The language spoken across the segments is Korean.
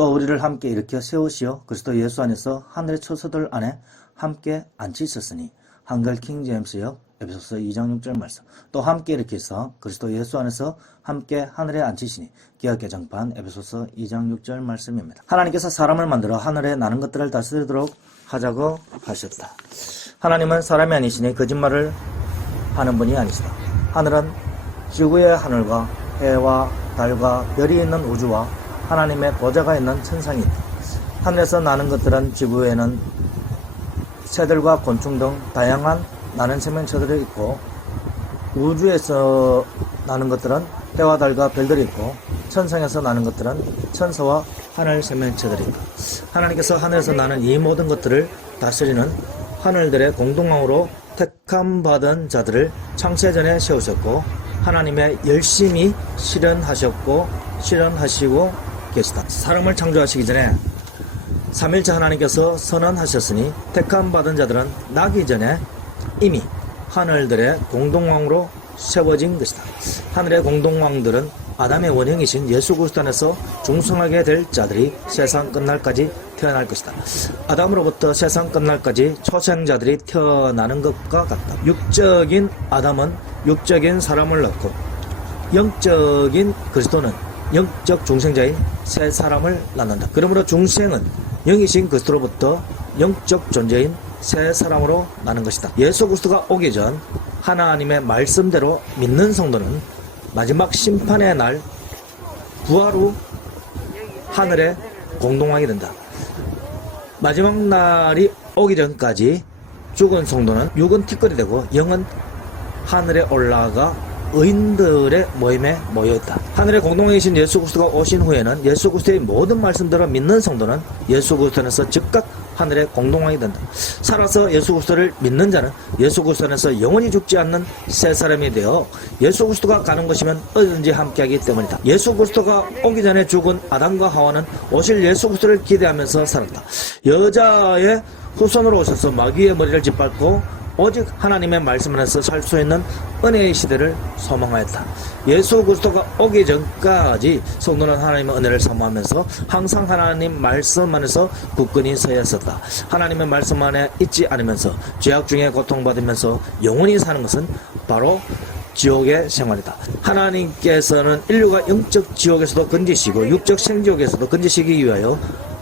또 우리를 함께 일으켜 세우시어 그리스도 예수 안에서 하늘의 처소들 안에 함께 앉히셨으니 한글 킹 제임스역 에베소서 2장 6절 말씀. 또 함께 일으켜서 그리스도 예수 안에서 함께 하늘에 앉히시니 기억 개정판 에베소서 2장 6절 말씀입니다. 하나님께서 사람을 만들어 하늘에 나는 것들을 다스리도록 하자고 하셨다. 하나님은 사람이 아니시니 거짓말을 하는 분이 아니시다. 하늘은 지구의 하늘과 해와 달과 별이 있는 우주와 하나님의 보좌가 있는 천상이 있다. 하늘에서 나는 것들은 지구에는 새들과 곤충 등 다양한 나는 생명체들이 있고, 우주에서 나는 것들은 해와 달과 별들이 있고, 천상에서 나는 것들은 천사와 하늘 생명체들이 있다. 하나님께서 하늘에서 나는 이 모든 것들을 다스리는 하늘들의 공동왕으로 택함받은 자들을 창세전에 세우셨고, 하나님의 열심히 실현하시고 계시다. 사람을 창조하시기 전에 삼일째 하나님께서 선언하셨으니 택함받은 자들은 나기 전에 이미 하늘들의 공동왕으로 세워진 것이다. 하늘의 공동왕들은 아담의 원형이신 예수 그리스도 안에서 중성하게 될 자들이 세상 끝날까지 태어날 것이다. 아담으로부터 세상 끝날까지 초생자들이 태어나는 것과 같다. 육적인 아담은 육적인 사람을 낳고, 영적인 그리스도는 영적 중생자인 새 사람을 낳는다. 그러므로 중생은 영이신 그리스도로부터 영적 존재인 새 사람으로 나는 것이다. 예수 그리스도가 오기 전 하나님의 말씀대로 믿는 성도는 마지막 심판의 날 부활 후 하늘의 공동왕이 된다. 마지막 날이 오기 전까지 죽은 성도는 육은 티끌이 되고 영은 하늘에 올라가 의인들의 모임에 모여있다. 하늘의 공동왕이신 예수 그리스도가 오신 후에는 예수 그리스도의 모든 말씀대로 믿는 성도는 예수 그리스도 안에서 즉각 하늘의 공동왕이 된다. 살아서 예수 그리스도를 믿는 자는 예수 그리스도 안에서 영원히 죽지 않는 새 사람이 되어 예수 그리스도가 가는 것이면 어디든지 함께하기 때문이다. 예수 그리스도가 오기 전에 죽은 아담과 하와는 오실 예수 그리스도를 기대하면서 살았다. 여자의 후손으로 오셔서 마귀의 머리를 짓밟고 오직 하나님의 말씀 안에서 살 수 있는 은혜의 시대를 소망하였다. 예수 그리스도가 오기 전까지 성도는 하나님의 은혜를 사모하면서 항상 하나님 말씀 안에서 굳건히 서야 했었다. 하나님의 말씀 안에 있지 않으면서 죄악 중에 고통받으면서 영원히 사는 것은 바로 지옥의 생활이다. 하나님께서는 인류가 영적 지옥에서도 건지시고 육적 생지옥에서도 건지시기 위하여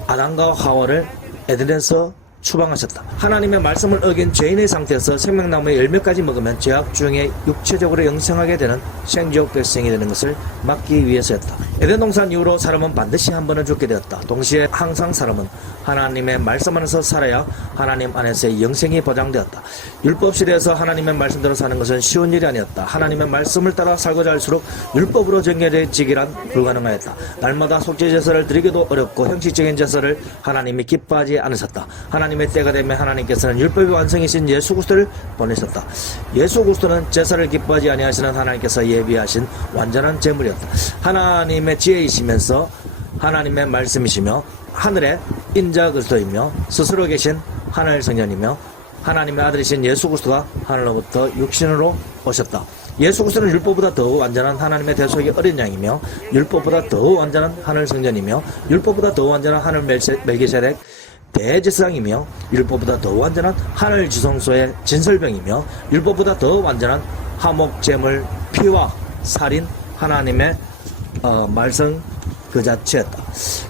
아담과 하와를 에덴에서 추방하셨다. 하나님의 말씀을 어긴 죄인의 상태에서 생명나무의 열매까지 먹으면 죄악 중에 육체적으로 영생하게 되는 생지옥 백성이 되는 것을 막기 위해서였다. 에덴 동산 이후로 사람은 반드시 한 번은 죽게 되었다. 동시에 항상 사람은 하나님의 말씀 안에서 살아야 하나님 안에서의 영생이 보장되었다. 율법 시대에서 하나님의 말씀대로 사는 것은 쉬운 일이 아니었다. 하나님의 말씀을 따라 살고자 할수록 율법으로 정해지기란 불가능하였다. 날마다 속죄 제사를 드리기도 어렵고 형식적인 제사를 하나님이 기뻐하지 않으셨다. 하나님의 때가 되면 하나님께서는 율법의 완성이신 예수 그리스도를 보내셨다. 예수 그리스도는 제사를 기뻐하지 아니하시는 하나님께서 예비하신 완전한 제물이었다. 하나님의 지혜이시면서 하나님의 말씀이시며 하늘의 인자 그리스도이며 스스로 계신 하늘 성령이며 하나님의 아들이신 예수 그리스도가 하늘로부터 육신으로 오셨다. 예수 그리스도는 율법보다 더 완전한 하나님의 대속의 어린 양이며 율법보다 더 완전한 하늘 성전이며 율법보다 더 완전한 하늘 멜기세덱 대제사장이며 율법보다 더 완전한 하늘 지성소의 진설병이며 율법보다 더 완전한 화목제물 피와 살인 하나님의 말씀 그 자체였다.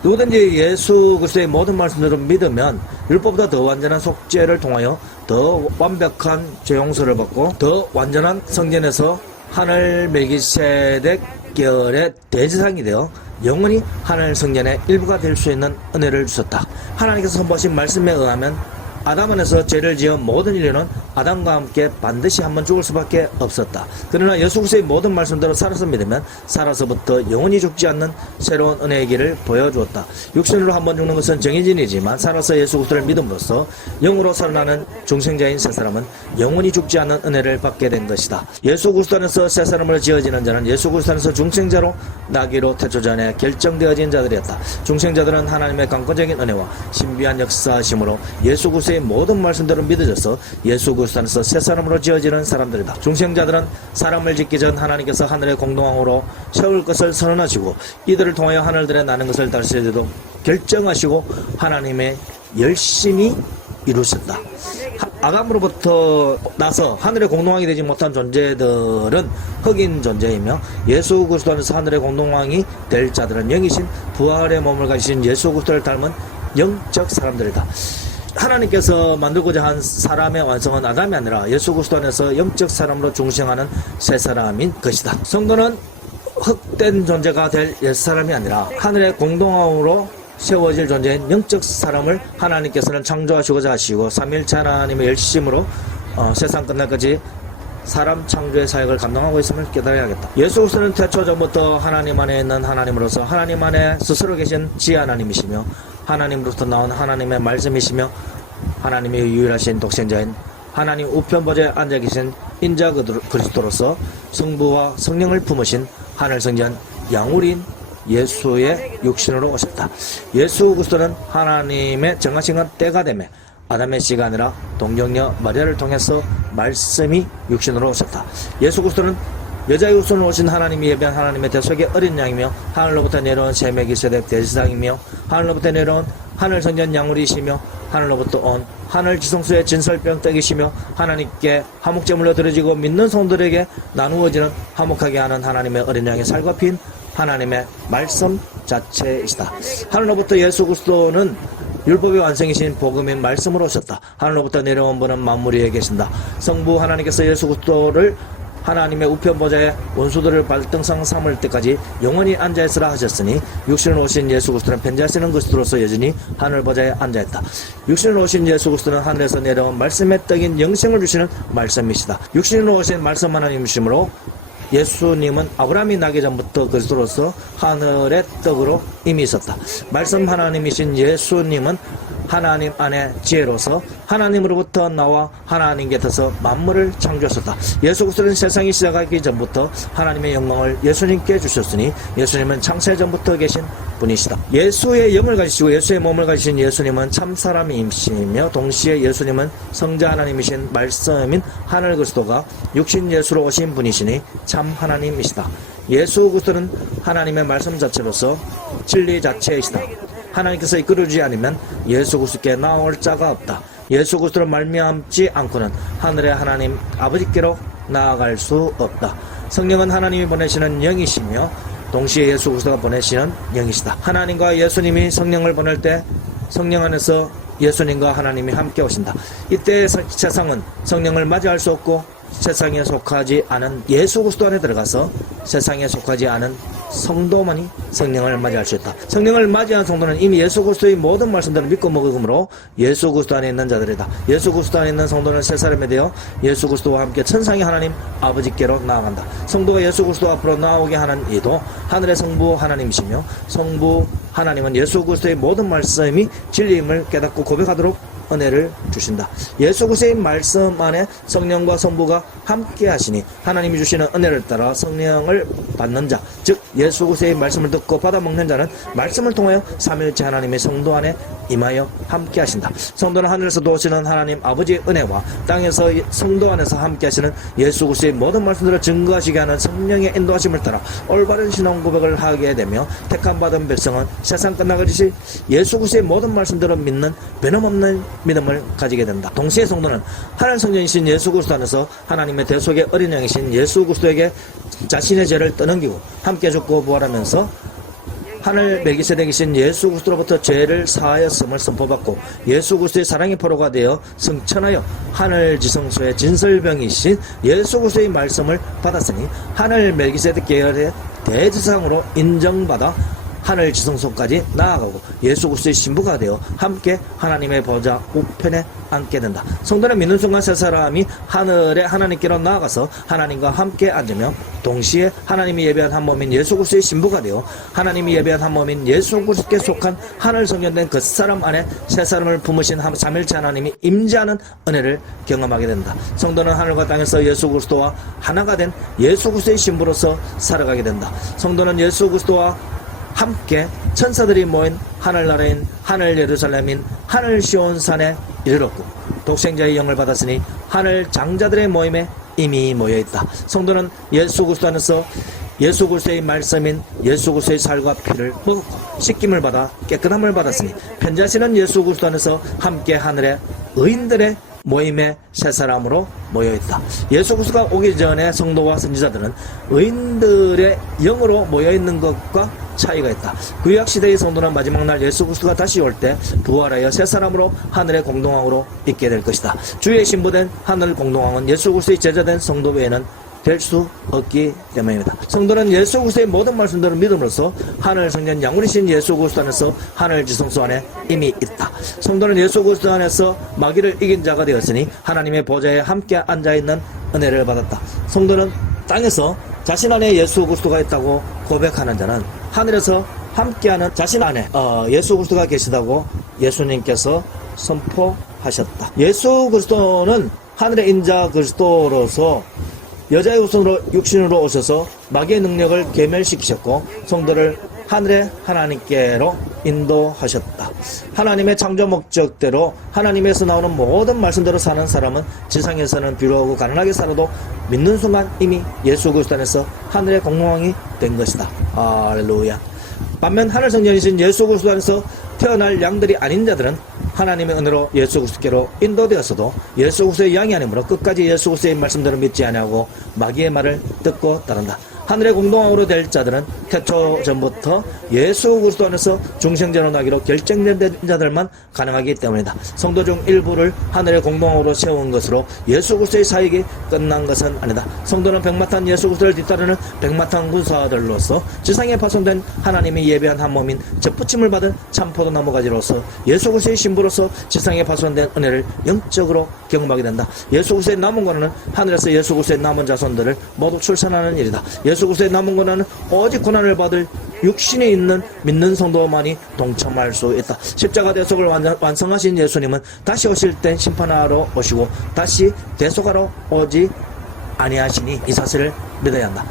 누구든지 예수 그리스도의 모든 말씀대로 믿으면 율법보다 더 완전한 속죄를 통하여 더 완벽한 죄 용서를 받고 더 완전한 성전에서 하늘 멜기세덱 계열의 대제사장이 되어 영원히 하늘 성전의 일부가 될 수 있는 은혜를 주셨다. 하나님께서 선포하신 말씀에 의하면 아담 안에서 죄를 지어 모든 인류는 아담과 함께 반드시 한번 죽을 수밖에 없었다. 그러나 예수 그리스도의 모든 말씀대로 살아서 믿으면 살아서부터 영원히 죽지 않는 새로운 은혜의 길을 보여주었다. 육신으로 한번 죽는 것은 정해진 일이지만 살아서 예수 그리스도를 믿음으로써 영으로 살아나는 중생자인 세 사람은 영원히 죽지 않는 은혜를 받게 된 것이다. 예수 그리스도 안에서 새 사람으로 지어지는 자는 예수 그리스도 안에서 중생자로 나기로 태초 전에 결정되어진 자들이었다. 중생자들은 하나님의 강권적인 은혜와 신비한 역사심으로 예수 그리스도의 모든 말씀들을 믿어져서 예수 그리스도 안에서 새 사람으로 지어지는 사람들이다. 중생자들은 사람을 짓기 전 하나님께서 하늘의 공동왕으로 세울 것을 선언하시고 이들을 통하여 하늘들에 나는 것을 다스리도록 결정하시고 하나님의 열심히 이루셨다. 아담으로부터 나서 하늘의 공동왕이 되지 못한 존재들은 흑인 존재이며 예수 그리스도 안에서 하늘의 공동왕이 될 자들은 영이신 부활의 몸을 가지신 예수 그리스도를 닮은 영적 사람들이다. 하나님께서 만들고자 한 사람의 완성은 아담이 아니라 예수 그리스도 안에서 영적 사람으로 중생하는 새 사람인 것이다. 성도는 흑된 존재가 될 옛사람이 아니라 하늘의 공동왕으로 세워질 존재인 영적 사람을 하나님께서는 창조하시고자 하시고 삼위일체 하나님의 열심으로 세상 끝날까지 사람 창조의 사역을 감당하고 있음을 깨달아야겠다. 예수 그리스도는 태초 전부터 하나님 안에 있는 하나님으로서 하나님 안에 스스로 계신 지혜 하나님이시며 하나님으로부터 나온 하나님의 말씀이시며 하나님의 유일하신 독생자인 하나님 우편보좌에 앉아 계신 인자 그리스도로서 성부와 성령을 품으신 하늘성전 양울인 예수의 육신으로 오셨다. 예수 그리스도는 하나님의 정하신 때가 되매 아담의 씨가 아니라 동정녀 마리아를 통해서 말씀이 육신으로 오셨다. 예수 그리스도는 여자의 후손으로 오신 하나님이 예비한 하나님의 대속의 어린 양이며 하늘로부터 내려온 셈메기세덱 대지상이며 하늘로부터 내려온 하늘성전 양울이시며 하늘로부터 온 하늘 지성소의 진설병 떡이시며 하나님께 화목제물로 드려지고 믿는 성도들에게 나누어지는 화목하게 하는 하나님의 어린 양의 살과 피인 하나님의 말씀 자체이시다. 하늘로부터 예수 그리스도는 율법의 완성이신 복음인 말씀으로 오셨다. 하늘로부터 내려온 분은 만물 위에 계신다. 성부 하나님께서 예수 그리스도를 하나님의 우편보좌에 원수들을 발등상 삼을 때까지 영원히 앉아있으라 하셨으니 육신으로 오신 예수 그리스도는 편지하시는 그리스도로서 여전히 하늘보좌에 앉아있다. 육신으로 오신 예수 그리스도는 하늘에서 내려온 말씀의 떡인 영생을 주시는 말씀이시다. 육신으로 오신 말씀 하나님이시므로 예수님은 아브라함이 나기 전부터 그리스도로서 하늘의 떡으로 이미 있었다. 말씀 하나님이신 예수님은 하나님 안에 지혜로서 하나님으로부터 나와 하나님 곁에서 만물을 창조하셨다. 예수 그리스도는 세상이 시작하기 전부터 하나님의 영광을 예수님께 주셨으니 예수님은 창세 전부터 계신 분이시다. 예수의 영을 가지시고 예수의 몸을 가지신 예수님은 참 사람이시며 동시에 예수님은 성자 하나님이신 말씀인 하늘 그리스도가 육신 예수로 오신 분이시니 참 하나님이시다. 예수 그리스도는 하나님의 말씀 자체로서 진리 자체이시다. 하나님께서 이끌어주지 않으면 예수 그리스도께 나올 자가 없다. 예수 그리스도를 말미암지 않고는 하늘의 하나님 아버지께로 나아갈 수 없다. 성령은 하나님이 보내시는 영이시며 동시에 예수 그리스도가 보내시는 영이시다. 하나님과 예수님이 성령을 보낼 때 성령 안에서 예수님과 하나님이 함께 오신다. 이때 세상은 성령을 맞이할 수 없고 세상에 속하지 않은 예수 그리스도 안에 들어가서 세상에 속하지 않은 성도만이 성령을 맞이할 수 있다. 성령을 맞이한 성도는 이미 예수 그리스도의 모든 말씀들을 믿고 먹음으로 예수 그리스도 안에 있는 자들이다. 예수 그리스도 안에 있는 성도는 새 사람이 되어 예수 그리스도와 함께 천상의 하나님 아버지께로 나아간다. 성도가 예수 그리스도 앞으로 나오게 하는 이도 하늘의 성부 하나님이시며 성부 하나님은 예수 그리스도의 모든 말씀이 진리임을 깨닫고 고백하도록 은혜를 주신다. 예수 그리스도의 말씀 안에 성령과 성부가 함께 하시니 하나님이 주시는 은혜를 따라 성령을 받는 자, 즉 예수 그리스도의 말씀을 듣고 받아 먹는 자는 말씀을 통하여 삼위일체 하나님의 성도 안에 임하여 함께 하신다. 성도는 하늘에서 도우시는 하나님 아버지의 은혜와 땅에서 성도 안에서 함께 하시는 예수 그리스도의 모든 말씀들을 증거하시게 하는 성령의 인도하심을 따라 올바른 신앙 고백을 하게 되며 택함 받은 백성은 세상 끝나가듯이 예수 그리스도의 모든 말씀들을 믿는 변함없는 믿음을 가지게 된다. 동시에 성도는 하늘 성전이신 예수 그리스도 안에서 하나님의 대속의 어린 양이신 예수 그리스도에게 자신의 죄를 떠넘기고 함께 죽고 부활하면서 하늘 멜기세덱이신 예수 그리스도로부터 죄를 사하였음을 선포받고 예수 그리스도의 사랑의 포로가 되어 승천하여 하늘 지성소의 진설병이신 예수 그리스도의 말씀을 받았으니 하늘 멜기세덱 계열의 대지상으로 인정받아 하늘 지성소까지 나아가고 예수 그리스도의 신부가 되어 함께 하나님의 보좌 우편에 앉게 된다. 성도는 믿는 순간 세 사람이 하늘에 하나님께로 나아가서 하나님과 함께 앉으며 동시에 하나님이 예배한 한 몸인 예수 그리스도의 신부가 되어 하나님이 예배한 한 몸인 예수 그리스도께 속한 하늘 성전된 그 사람 안에 세 사람을 품으신 삼일체 하나님이 임재하는 은혜를 경험하게 된다. 성도는 하늘과 땅에서 예수 그리스도와 하나가 된 예수 그리스도의 신부로서 살아가게 된다. 성도는 예수 그리스도와 함께 천사들이 모인 하늘나라인 하늘 예루살렘인 하늘 시온산에 이르렀고 독생자의 영을 받았으니 하늘 장자들의 모임에 이미 모여있다. 성도는 예수 그리스도 안에서 예수 그리스도의 말씀인 예수 그리스도의 살과 피를 먹었고 씻김을 받아 깨끗함을 받았으니 편지하시는 예수 그리스도 안에서 함께 하늘의 의인들의 모임에 세 사람으로 모여있다. 예수 그리스도가 오기 전에 성도와 선지자들은 의인들의 영으로 모여있는 것과 차이가 있다. 구약시대의 성도는 마지막 날 예수 그리스도가 다시 올 때 부활하여 세 사람으로 하늘의 공동왕으로 있게 될 것이다. 주의 신부된 하늘 공동왕은 예수 그리스도의 제자된 성도 외에는 될 수 없기 때문입니다. 성도는 예수 그리스도의 모든 말씀들을 믿음으로써 하늘 성전 양우리신 예수 그리스도 안에서 하늘 지성소 안에 이미 있다. 성도는 예수 그리스도 안에서 마귀를 이긴 자가 되었으니 하나님의 보좌에 함께 앉아있는 은혜를 받았다. 성도는 땅에서 자신 안에 예수 그리스도가 있다고 고백하는 자는 하늘에서 함께하는 자신 안에 예수 그리스도가 계시다고 예수님께서 선포하셨다. 예수 그리스도는 하늘의 인자 그리스도로서 여자의 후손으로 육신으로 오셔서 마귀의 능력을 괴멸시키셨고 성도를 하늘의 하나님께로 인도하셨다. 하나님의 창조 목적대로 하나님에서 나오는 모든 말씀대로 사는 사람은 지상에서는 비록 가난하게 살아도 믿는 순간 이미 예수 그리스도 안에서 하늘의 공무왕이 된 것이다. 할렐루야. 반면 하늘 성전이신 예수 그리스도 안에서 태어날 양들이 아닌 자들은 하나님의 은혜로 예수 그리스도께로 인도되었어도 예수 그리스도의 양이 아니므로 끝까지 예수 그리스도의 말씀대로 믿지 아니하고 마귀의 말을 듣고 따른다. 하늘의 공동왕으로 될 자들은 태초 전부터 예수 그리스도 안에서 중생전원 하기로 결정된 자들만 가능하기 때문이다. 성도 중 일부를 하늘의 공동왕으로 세운 것으로 예수 그리스도의 사역이 끝난 것은 아니다. 성도는 백마탄 예수 그리스도를 뒤따르는 백마탄 군사들로서 지상에 파송된 하나님이 예배한 한 몸인 접붙임을 받은 참포도나무 가지로서 예수 그리스도의 신부로서 지상에 파송된 은혜를 영적으로 경험하게 된다. 예수 그리스도의 남은 권한은 하늘에서 예수 그리스도의 남은 자손들을 모두 출산하는 일이다. 예수 그리스도의 남은 권한은 오직 고난을 받을 육신이 있는 믿는 성도만이 동참할 수 있다. 십자가 대속을 완성하신 예수님은 다시 오실 때 심판하러 오시고 다시 대속하러 오지 아니하시니 이 사실을 믿어야 한다.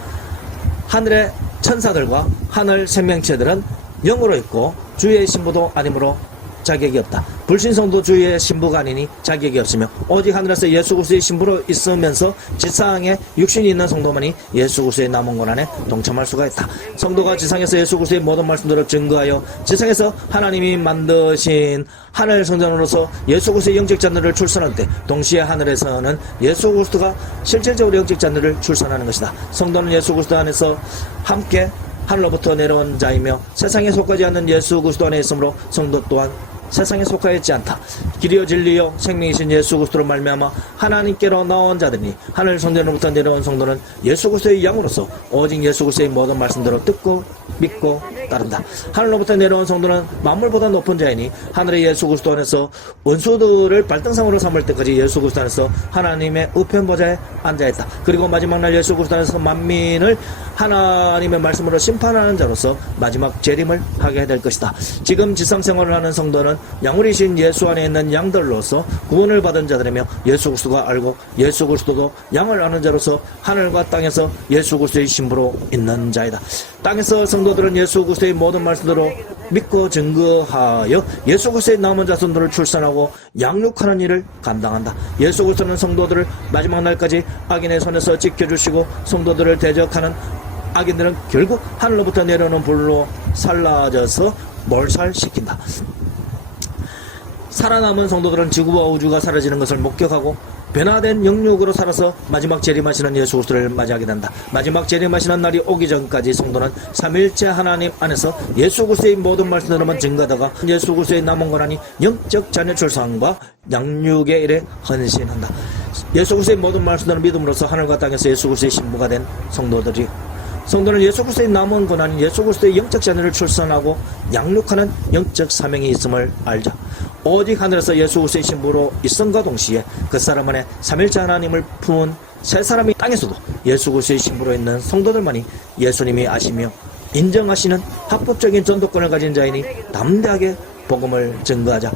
하늘의 천사들과 하늘 생명체들은 영으로 있고 주의 신부도 아니므로 자격이 없다. 불신성도 주의 신부가 아니니 자격이 없으며 오직 하늘에서 예수 그리스도의 신부로 있으면서 지상에 육신이 있는 성도만이 예수 그리스도의 남은 권한에 동참할 수가 있다. 성도가 지상에서 예수 그리스도의 모든 말씀들을 증거하여 지상에서 하나님이 만드신 하늘 성전으로서 예수 그리스도의 영적 자녀를 출산할 때 동시에 하늘에서는 예수 그리스도가 실질적으로 영적 자녀를 출산하는 것이다. 성도는 예수 그리스도 안에서 함께 하늘로부터 내려온 자이며 세상에 속하지 않는 예수 그리스도 안에 있으므로 성도 또한 세상에 속하였지 않다. 길이요 진리요 생명이신 예수 그리스도로 말미암아 하나님께로 나온 자들이 하늘 성전으로부터 내려온 성도는 예수 그리스도의 양으로서 오직 예수 그리스도의 모든 말씀대로 듣고 믿고 따른다. 하늘로부터 내려온 성도는 만물보다 높은 자이니 하늘의 예수 그리스도 안에서 원수들을 발등상으로 삼을 때까지 예수 그리스도 안에서 하나님의 우편 보좌에 앉아있다. 그리고 마지막 날 예수 그리스도 안에서 만민을 하나님의 말씀으로 심판하는 자로서 마지막 재림을 하게 될 것이다. 지금 지상 생활을 하는 성도는 양우리신 예수 안에 있는 양들로서 구원을 받은 자들이며 예수 그리스도가 알고 예수 그리스도도 양을 아는 자로서 하늘과 땅에서 예수 그리스도의 신부로 있는 자이다. 땅에서 성도들은 예수 그리스도의 모든 말씀대로 믿고 증거하여 예수 그리스도의 남은 자손들을 출산하고 양육하는 일을 감당한다. 예수 그리스도는 성도들을 마지막 날까지 악인의 손에서 지켜주시고 성도들을 대적하는 악인들은 결국 하늘로부터 내려오는 불로 살라져서 몰살시킨다. 살아남은 성도들은 지구와 우주가 사라지는 것을 목격하고 변화된 영육으로 살아서 마지막 재림하시는 예수 그리스도를 맞이하게 된다. 마지막 재림하시는 날이 오기 전까지 성도는 삼일체 하나님 안에서 예수 그리스도의 모든 말씀으로만 증거하다가 예수 그리스도의 남은 권한이 영적 자녀 출산과 양육의 일에 헌신한다. 예수 그리스도의 모든 말씀을 믿음으로써 하늘과 땅에서 예수 그리스도의 신부가 된 성도들이 성도는 예수 그리스도의 남은 권한인 예수 그리스도의 영적 자녀를 출산하고 양육하는 영적 사명이 있음을 알자. 오직 하늘에서 예수 그리스도의 신부로 있음과 동시에 그 사람 안에 삼일째 하나님을 품은 세 사람이 땅에서도 예수 그리스도의 신부로 있는 성도들만이 예수님이 아시며 인정하시는 합법적인 전도권을 가진 자이니 담대하게 복음을 증거하자.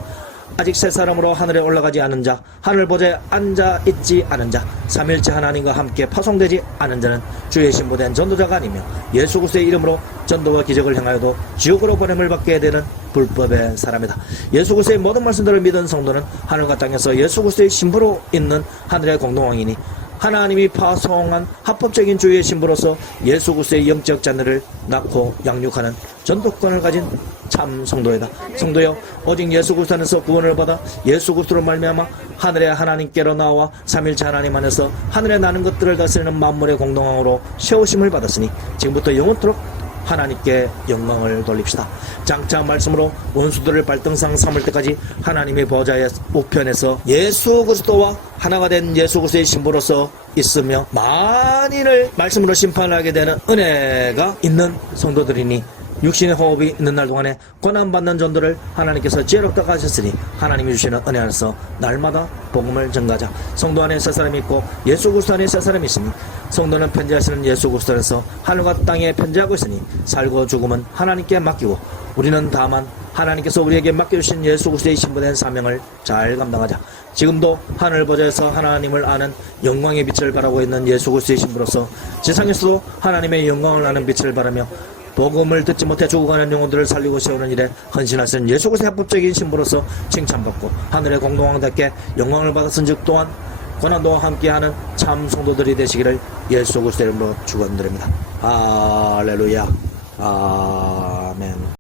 아직 세 사람으로 하늘에 올라가지 않은 자, 하늘 보좌에 앉아 있지 않은 자, 삼일째 하나님과 함께 파송되지 않은 자는 주의 신부된 전도자가 아니며 예수 그리스도의 이름으로 전도와 기적을 행하여도 지옥으로 보냄을 받게 되는 불법의 사람이다. 예수 그리스도의 모든 말씀들을 믿은 성도는 하늘과 땅에서 예수 그리스도의 신부로 있는 하늘의 공동왕이니 하나님이 파송한 합법적인 주의 신부로서 예수 그리스도의 영적 자녀를 낳고 양육하는 전도권을 가진 참 성도이다. 성도여, 오직 예수 그리스도 안에서 구원을 받아 예수 그리스도로 말미암아 하늘의 하나님께로 나와 삼일체 하나님 안에서 하늘에 나는 것들을 다스리는 만물의 공동왕으로 세우심을 받았으니 지금부터 영원토록 하나님께 영광을 돌립시다. 장차 말씀으로 원수들을 발등상 삼을 때까지 하나님의 보좌의 우편에서 예수 그리스도와 하나가 된 예수 그리스도의 신부로서 있으며 만인을 말씀으로 심판하게 되는 은혜가 있는 성도들이니 육신의 호흡이 있는 날 동안에 고난받는 전도를 하나님께서 지혜롭게 하셨으니 하나님이 주시는 은혜 안에서 날마다 복음을 전가하자. 성도 안에 세 사람이 있고 예수 그리스도 안에 세 사람이 있으니 성도는 편지하시는 예수 그리스도 안에서 하늘과 땅에 편지하고 있으니 살고 죽음은 하나님께 맡기고 우리는 다만 하나님께서 우리에게 맡겨주신 예수 그리스도의 신부된 사명을 잘 감당하자. 지금도 하늘 보좌에서 하나님을 아는 영광의 빛을 발하고 있는 예수 그리스도의 신부로서 지상에서도 하나님의 영광을 아는 빛을 발하며 복음을 듣지 못해 죽어가는 영혼들을 살리고 세우는 일에 헌신하신 예수 그리스도의 합법적인 신부로서 칭찬받고 하늘의 공동왕답게 영광을 받았은즉 또한 고난도와 함께하는 참 성도들이 되시기를 예수 그리스도의 이름으로 축원드립니다. 할렐루야. 아멘.